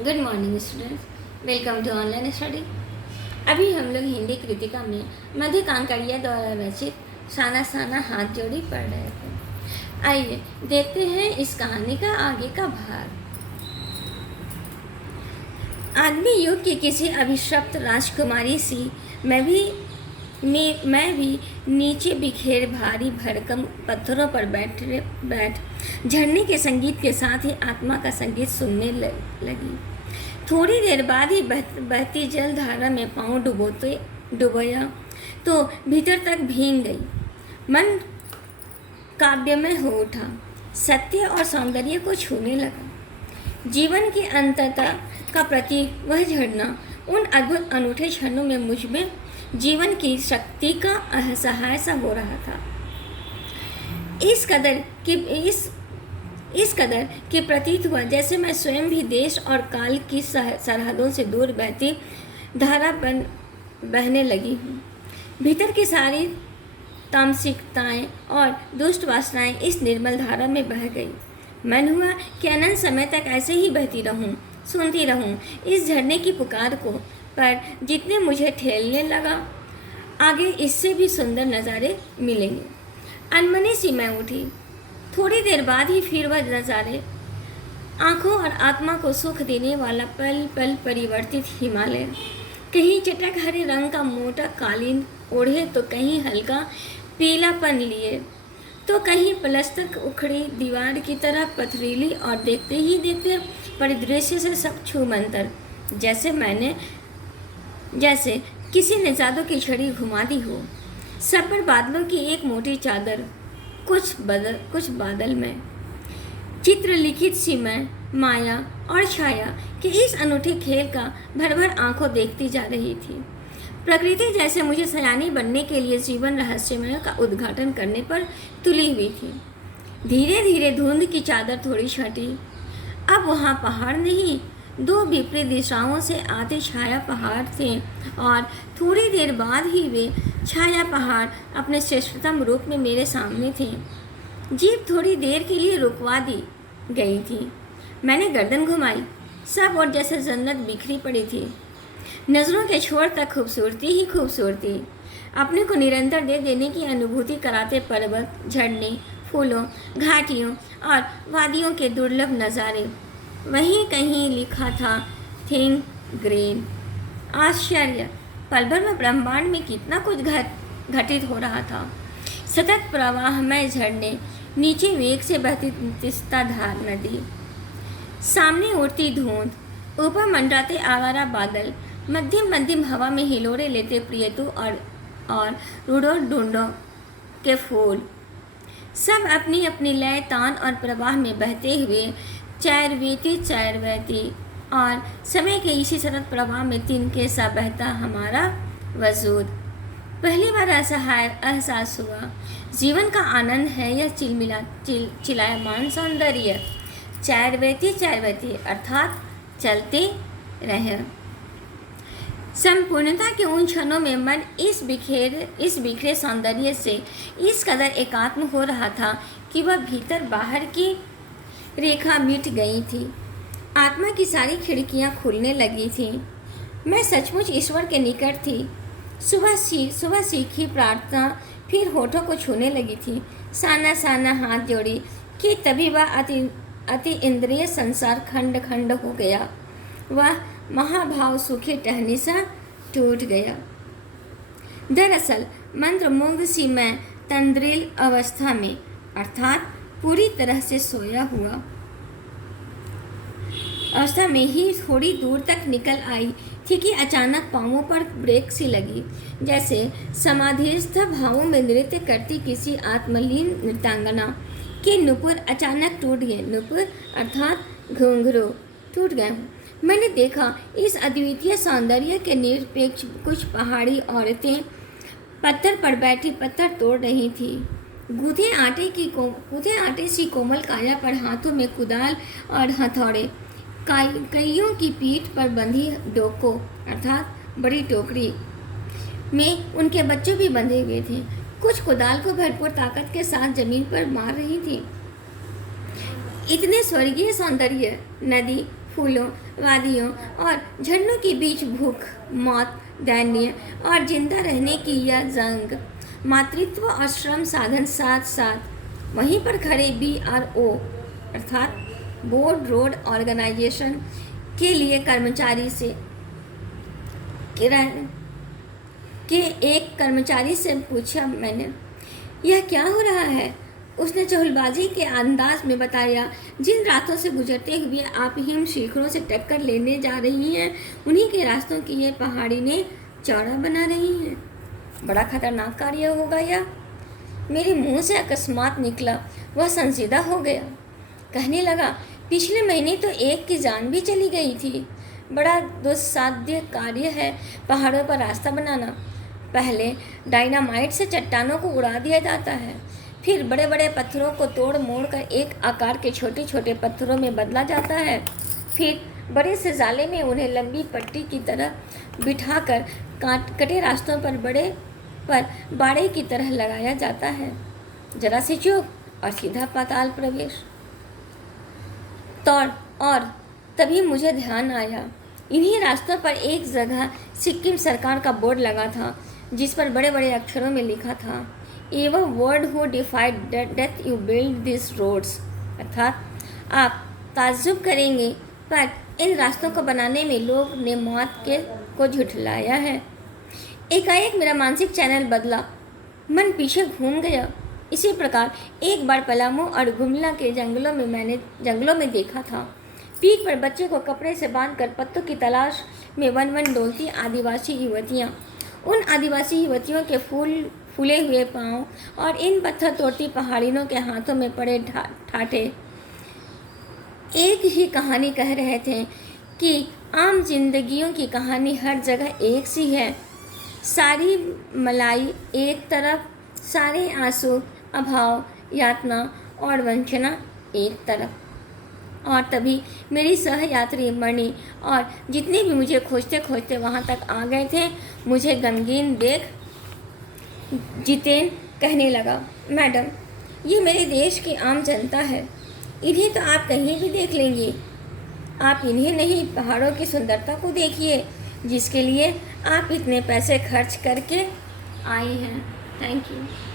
Good morning students, welcome to online study. अभी हम लोग हिंदी कृतिका में मधु कांकड़िया द्वारा रचित साना साना हाथ जोड़ी पढ़ रहे थे। आइए देखते हैं इस कहानी का आगे का भाग। आदमी युग की किसी अभिशप्त राजकुमारी सी मैं भी नीचे बिखेर भारी भरकम पत्थरों पर बैठ झरने के संगीत के साथ ही आत्मा का संगीत सुनने लगी। थोड़ी देर बाद ही बहती जल धारा में पांव डुबोया तो भीतर तक भीग गई। मन काव्यमय हो उठा, सत्य और सौंदर्य को छूने लगा। जीवन की अनंतता का प्रतीक वह झरना उन अद्भुत अनूठे क्षणों में मुझ में जीवन की शक्ति का असहाय सा हो रहा था। इस कदर कि प्रतीत हुआ जैसे मैं स्वयं भी देश और काल की सरहदों से दूर बहती धारा बहने लगी हूँ। भीतर की सारी तामसिकताएं और दुष्ट वासनाएं इस निर्मल धारा में बह गई। मन हुआ कि अनंत समय तक ऐसे ही बहती रहूं, सुनती रहूं इस झरने की पुकार को, पर जितने मुझे ठेलने लगा आगे इससे भी सुंदर नज़ारे मिलेंगे। अनमनी सी मैं उठी। थोड़ी देर बाद ही फिर वह नज़ारे, आँखों और आत्मा को सुख देने वाला पल पल परिवर्तित हिमालय, कहीं चटक हरे रंग का मोटा कालीन ओढ़े तो कहीं हल्का पीलापन लिए तो कहीं प्लास्टर उखड़ी दीवार की तरह पथरीली, और देखते ही देखते परिदृश्य से सब छूमंतर, जैसे किसी ने जादू की छड़ी घुमा दी हो। सब पर बादलों की एक मोटी चादर, कुछ बादल में चित्र लिखित सी मैं माया और छाया कि इस अनूठे खेल का भर भर आंखों देखती जा रही थी। प्रकृति जैसे मुझे सयानी बनने के लिए जीवन रहस्यमय का उद्घाटन करने पर तुली हुई थी। धीरे धीरे धुंध की चादर थोड़ी छटी। अब वहाँ पहाड़ नहीं, दो विपरीत दिशाओं से आते छाया पहाड़ थे, और थोड़ी देर बाद ही वे छाया पहाड़ अपने श्रेष्ठतम रूप में मेरे सामने थे। जीप थोड़ी देर के लिए रुकवा दी गई थी। मैंने गर्दन घुमाई। सब और जैसे जन्नत बिखरी पड़ी थी। नज़रों के छोर तक खूबसूरती ही खूबसूरती, अपने को निरंतर दे देने की अनुभूति कराते पर्वत, झरने, फूलों, घाटियों और वादियों के दुर्लभ नज़ारे। वहीं कहीं लिखा था थिंक ग्रीन। आश्चर्य, पल भर में ब्रह्मांड में कितना कुछ घटित हो रहा था। सतत प्रवाहमय झरने, नीचे वेग से बहती तिस्ता धार नदी, सामने उड़ती धुंध, ऊपर मंडराते आवारा बादल, मध्यम हवा में हिलोरे लेते प्रियतु और रुडोडुंडों के फूल, सब अपनी अपनी लय, तान और प्रवाह में बहते हुए चैरवेती, और समय के इसी सतत प्रवाह में तिनके सा बहता हमारा वजूद। पहली बार असहाय एहसास हुआ, जीवन का आनंद है यह चिलायमान सौंदर्य। चैरवेती अर्थात चलते रहे। संपूर्णता के उन क्षणों में मन इस बिखरे सौंदर्य से इस कदर एकात्म हो रहा था कि वह भीतर बाहर की रेखा मिट गई थी। आत्मा की सारी खिड़कियां खुलने लगी थीं। मैं सचमुच ईश्वर के निकट थी। सुबह सीखी प्रार्थना फिर होठों को छूने लगी थी। साना साना हाथ जोड़ी कि तभी वह अति इंद्रिय संसार खंड खंड हो गया। वह महाभाव सुखी टहनी सा टूट गया। दरअसल मंत्रमुग्ध सी मैं तंद्रिल अवस्था में, अर्थात पूरी तरह से सोया हुआ अवस्था में ही थोड़ी दूर तक निकल आई थी कि अचानक पांवों पर ब्रेक सी लगी, जैसे समाधिस्थ भावों में नृत्य करती किसी आत्मलीन नृत्यांगना के नुपुर अचानक टूट गए। नुपुर अर्थात घुंघरू टूट गए। मैंने देखा इस अद्वितीय सौंदर्य के निरपेक्ष कुछ पहाड़ी औरतें पत्थर पर बैठी पत्थर तोड़ रही थी। गूंथे आटे सी कोमल काया पर हाथों में कुदाल और हथौड़े, कईयों की पीठ पर बंधी डोको अर्थात बड़ी टोकरी में उनके बच्चे भी बंधे हुए थे। कुछ कुदाल को भरपूर ताकत के साथ जमीन पर मार रही थी। इतने स्वर्गीय सौंदर्य, नदी, फूलों, वादियों और झरनों के बीच भूख, मौत, दैन्य और जिंदा रहने की यह जंग, मातृत्व और श्रम साधन साथ साथ वहीं पर खड़े BRO अर्थात बोर्ड रोड ऑर्गेनाइजेशन के लिए कर्मचारी से एक कर्मचारी से पूछा मैंने, यह क्या हो रहा है? उसने चहुलबाजी के अंदाज में बताया, जिन रास्तों से गुजरते हुए आप हिम शिखरों से टक्कर लेने जा रही हैं, उन्हीं के रास्तों की ये पहाड़ी ने चौड़ा बना रही हैं। बड़ा खतरनाक कार्य होगा यह। मेरे मुंह से अकस्मात निकला, वह संजीदा हो गया। कहने लगा, पिछले महीने तो एक की जान भी चली गई थी। बड़ा दुस्साध्य कार्य है पहाड़ों पर रास्ता बनाना। पहले डायनामाइट से चट्टानों को उड़ा दिया जाता है, फिर बड़े बड़े पत्थरों को तोड़ मोड़ कर एक आकार के छोटे छोटे पत्थरों में बदला जाता है, फिर बड़े से जाले में उन्हें लंबी पट्टी की तरह बिठाकर कटे रास्तों पर बाड़े की तरह लगाया जाता है। जरा सी चूक और सीधा पाताल प्रवेश। और तभी मुझे ध्यान आया, इन्हीं रास्तों पर एक जगह सिक्किम सरकार का बोर्ड लगा था, जिस पर बड़े बड़े अक्षरों में लिखा था, ever word who defied death you build this roads, अर्थात आप ताज्जुब करेंगे, पर इन रास्तों को बनाने में लोग ने मौत को झुठलाया है। एकाएक मेरा मानसिक चैनल बदला, मन पीछे घूम गया। इसी प्रकार एक बार पलामू और गुमला के जंगलों में देखा था। पीठ पर बच्चे को कपड़े से बांधकर पत्तों की तलाश में वन वन डोलती आदिवासी युवतियाँ, उन आदिवासी युवतियों के फूले हुए पाँव और इन पत्थर तोड़ती पहाड़ियों के हाथों में पड़े ठाठे एक ही कहानी कह रहे थे कि आम जिंदगियों की कहानी हर जगह एक सी है। सारी मलाई एक तरफ, सारे आंसू, अभाव, यातना और वंचना एक तरफ। और तभी मेरी सहयात्री मणि और जितने भी मुझे खोजते खोजते वहाँ तक आ गए थे, मुझे गमगीन देख जितेन कहने लगा, मैडम, ये मेरे देश की आम जनता है, इन्हें तो आप कहीं भी देख लेंगी। आप इन्हें नहीं, पहाड़ों की सुंदरता को देखिए, जिसके लिए आप इतने पैसे खर्च करके आए हैं। Thank you.